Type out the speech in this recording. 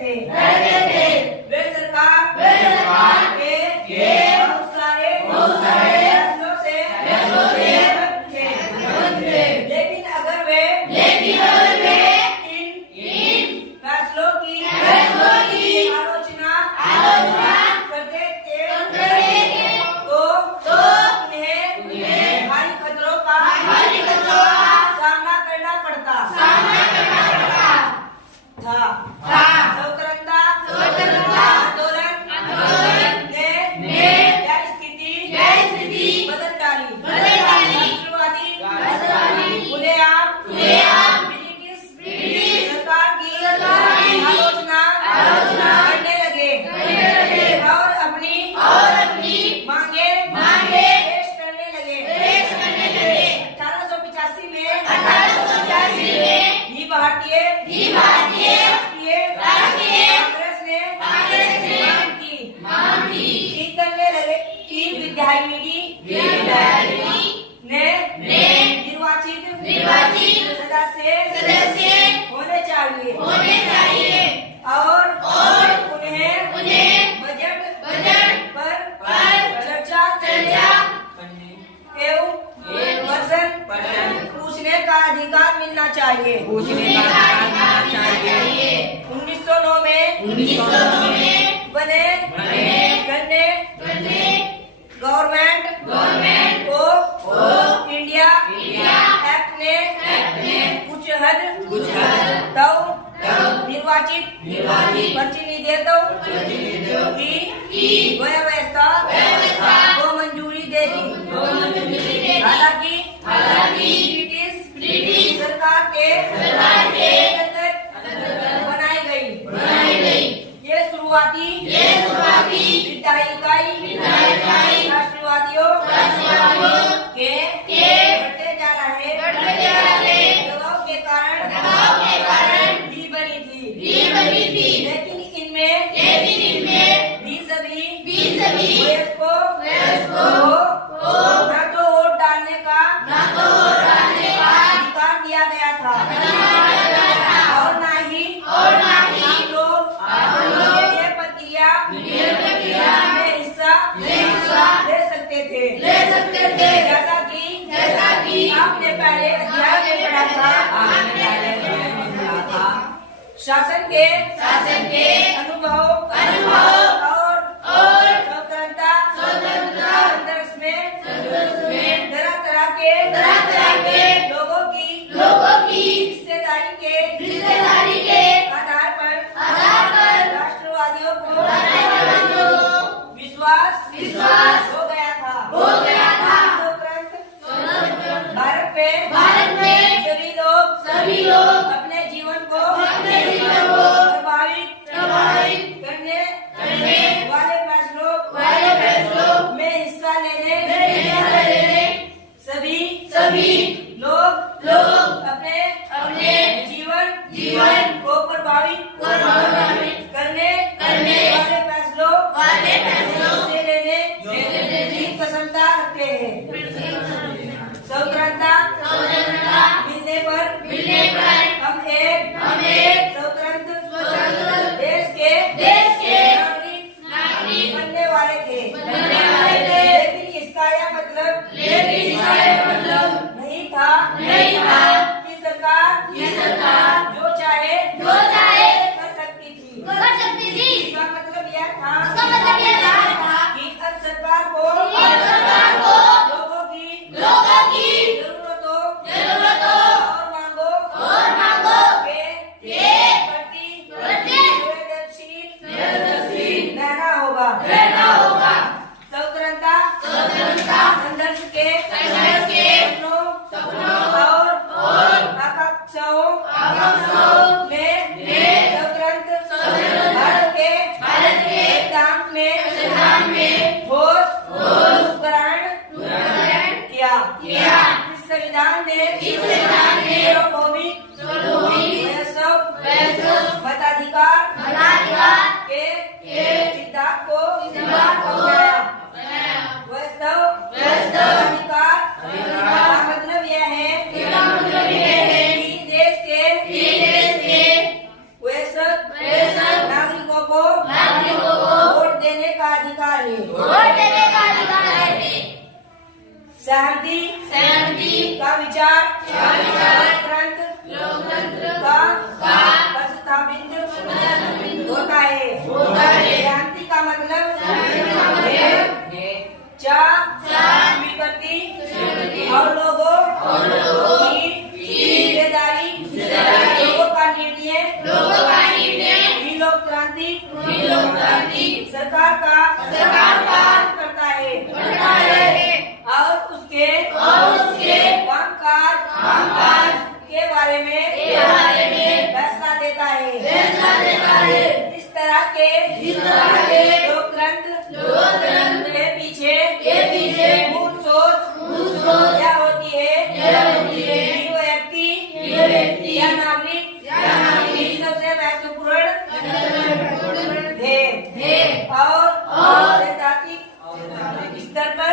थे वे सरकार के बहुत सारे फैसलों से थे। लेकिन अगर वे इन फैसलों की आलोचना करते थे तो उन्हें भारी खतरों का सामना करना पड़ता था। स्वतंत्रता आंदोलन ने यह स्थिति बदल डाली। राष्ट्रवादी खुलेआम ब्रिटिश सरकार की आलोचना करने लगे और अपनी मांगे पेश करने लगे। 1885 में ही भारतीय राष्ट्रीय कांग्रेस ने मांग की करने लगे कि विद्यार्थी ने निर्वाचित सदस्य होने चाहिए और उन्हें बजट पर चर्चा एवं प्रश्न पूछने का अधिकार मिलना चाहिए। 1909 में बने गवर्नमेंट ऑफ इंडिया एक्ट ने कुछ हद तक निर्वाचित प्रतिनिधित्व की व्यवस्था को मंजूरी दे दी। हालांकि ब्रिटिश सरकार के अंतर्गत बनाई गई ये शुरुआती विधायिकाई राष्ट्रवादियों के बढ़ते जा रहे दबाव के कारण भी बनी थी। लेकिन इनमें भी सभी वयस्कों को न तो वोट डालने का अधिकार दिया गया था और न ही हम लोग ये प्रक्रिया में हिस्सा ले सकते थे। जैसा कि आपने पहले अध्याय में पढ़ा था, शासन के अनुभव और स्वतंत्रता संघर्ष में तरह के लोगों की हिस्सेदारी के आधार पर राष्ट्रवादियों को विश्वास हो गया था। भारत में सभी लोग अपने जीवन को प्रभावित करने वाले फैसलों में हिस्सा लेने सभी लोग अपने जीवन को प्रभावित करने वाले फैसलों से लेने की पसंदता रखते हैं। स्वतंत्रता मिलने पर हम एक स्वतंत्र देश के नागरिक बनने वाले थे। लेकिन इसका यह मतलब नहीं था कि सरकार जो चाहे कर सकती थी। इसका मतलब यह था कि अब सरकार को लोगों की जरूरतों और मांगों के प्रति संवेदनशील रहना होगा। स्वतंत्रता संघर्ष के सपनों और आकांक्षाओं में स्वतंत्र भारत के संविधान में ठोस उपकरण किया। इस संविधान ने सार्वभौमिक मताधिकार के सिद्धांत को अपनाया। अधिकार का मतलब यह है कि देश के वयस्क सरकार का करता है और उसके कामकाज